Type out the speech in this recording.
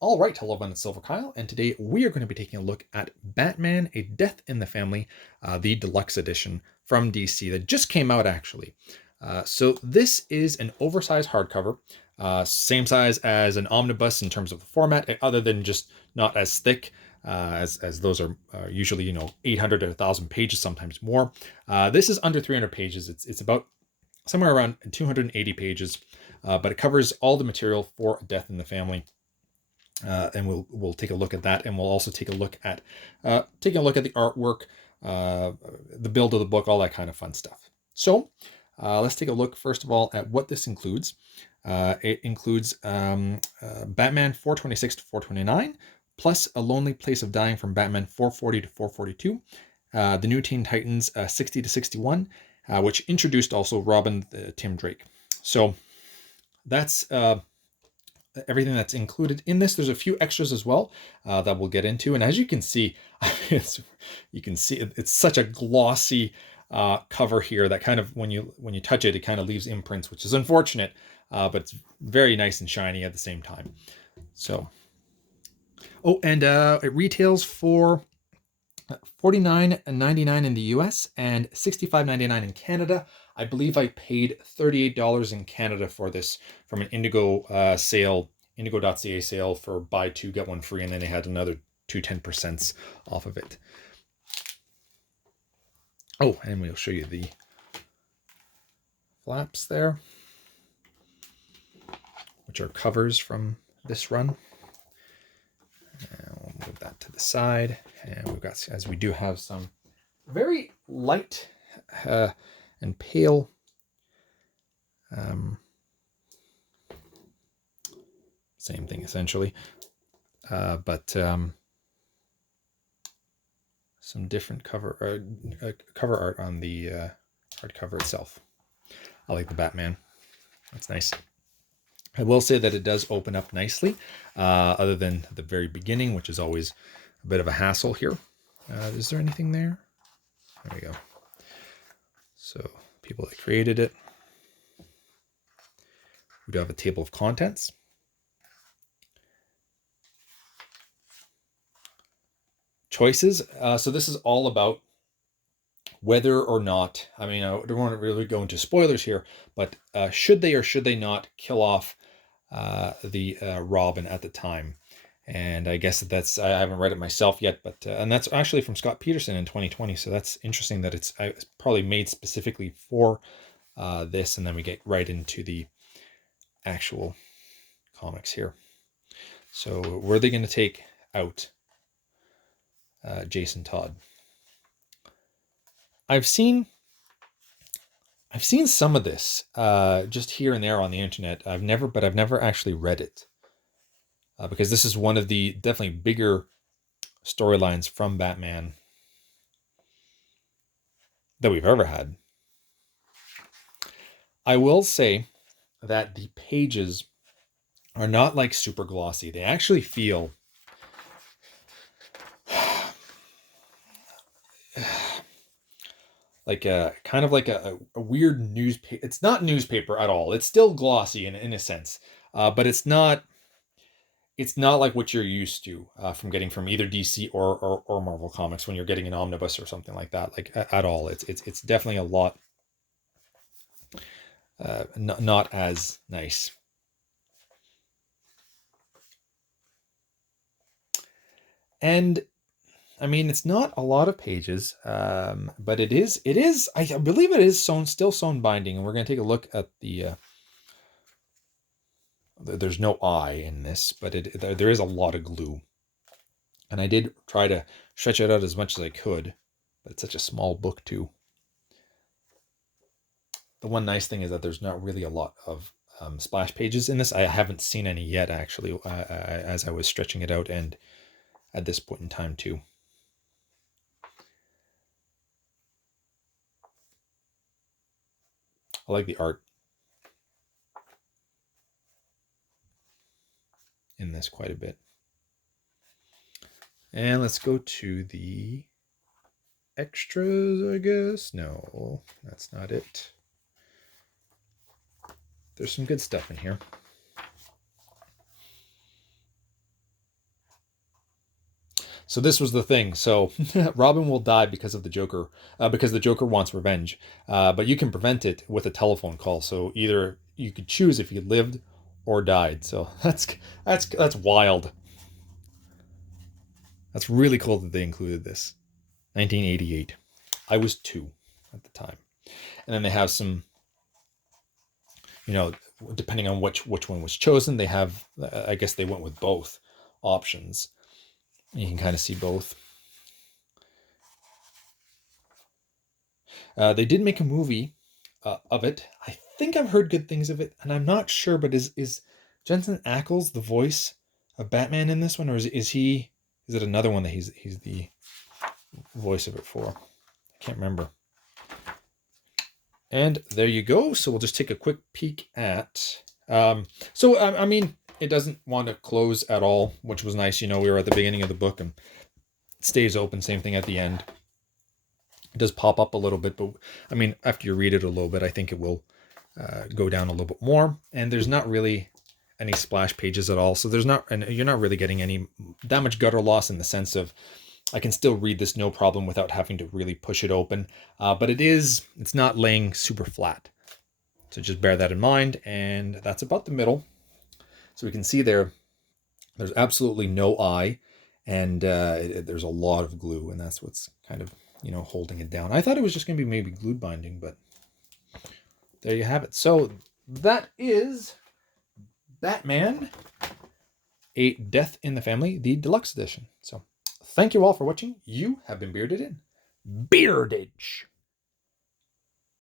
All right, hello everyone, it's Silver Kyle, and today we are going to be taking a look at Batman: A Death in the Family, the deluxe edition from DC that just came out actually. So this is an oversized hardcover, same size as an omnibus in terms of the format, other than just not as thick. As those are usually 800 to 1,000 pages, sometimes more. This is under 300 pages. It's about somewhere around 280 pages, but it covers all the material for Death in the Family. And we'll take a look at that, and we'll also take a look at the artwork, the build of the book, all that kind of fun stuff. So let's take a look first of all at what this includes. It includes Batman 426 to 429, plus A Lonely Place of Dying from Batman 440 to 442, the New Teen Titans 60 to 61, which introduced also Robin Tim Drake. So that's everything that's included in this. There's a few extras as well that we'll get into, and as you can see, it's such a glossy cover here that kind of when you touch it, it kind of leaves imprints, which is unfortunate, but it's very nice and shiny at the same time. So, oh, and it retails for $49.99 in the US and $65.99 in Canada. I believe I paid $38 in Canada for this from an Indigo sale, indigo.ca sale for buy two, get one free, and then they had another 10% off of it. Oh, and we'll show you the flaps there, which are covers from this run. And we'll move that to the side. And we've got, as we do have some very light and pale same thing essentially, but some different cover art on the hardcover itself. I like the Batman. That's nice. I will say that it does open up nicely, other than the very beginning, which is always a bit of a hassle here. Is there anything there? There we go. So people that created it. We do have a table of contents. Choices. So this is all about whether or not, I mean, I don't want to really go into spoilers here, but should they or should they not kill off the Robin at the time? And I guess that's, I haven't read it myself yet, but and that's actually from Scott Peterson in 2020. So that's interesting that it's probably made specifically for this. And then we get right into the actual comics here. So were they going to take out Jason Todd? I've seen some of this just here and there on the internet. I've never actually read it because this is one of the definitely bigger storylines from Batman that we've ever had. I will say that the pages are not like super glossy. They actually feel like a kind of like a weird newspaper. It's not newspaper at all. It's still glossy in a sense, but it's not like what you're used to from getting from either DC or Marvel Comics when you're getting an omnibus or something like that. Like at all, it's definitely a lot not as nice. And I mean, it's not a lot of pages, but it is. I believe it is still sewn binding, and we're going to take a look at the. There's no eye in this, but there is a lot of glue, and I did try to stretch it out as much as I could, but it's such a small book too. The one nice thing is that there's not really a lot of splash pages in this. I haven't seen any yet, actually, as I was stretching it out, and at this point in time too. I like the art in this quite a bit. And let's go to the extras, I guess. No, that's not it. There's some good stuff in here. So this was the thing. So Robin will die because of the Joker, because the Joker wants revenge. But you can prevent it with a telephone call. So either you could choose if you lived or died. So that's wild. That's really cool that they included this. 1988. I was 2 at the time. And then they have some, depending on which one was chosen, they have, I guess they went with both options. You can kind of see both. They did make a movie of it. I think I've heard good things of it, and I'm not sure. But is Jensen Ackles the voice of Batman in this one, or is it another one that he's the voice of it for? I can't remember. And there you go. So we'll just take a quick peek at. So I mean, it doesn't want to close at all, which was nice. We were at the beginning of the book, and it stays open. Same thing at the end. It does pop up a little bit, but I mean, after you read it a little bit, I think it will go down a little bit more. And there's not really any splash pages at all, so you're not really getting that much gutter loss in the sense of I can still read this no problem without having to really push it open. But it's not laying super flat, so just bear that in mind. And that's about the middle. So we can see there's absolutely no eye, and there's a lot of glue, and that's what's kind of holding it down. I thought it was just going to be maybe glued binding, but there you have it. So that is Batman, A Death in the Family, the Deluxe Edition. So thank you all for watching. You have been bearded in. Beardage.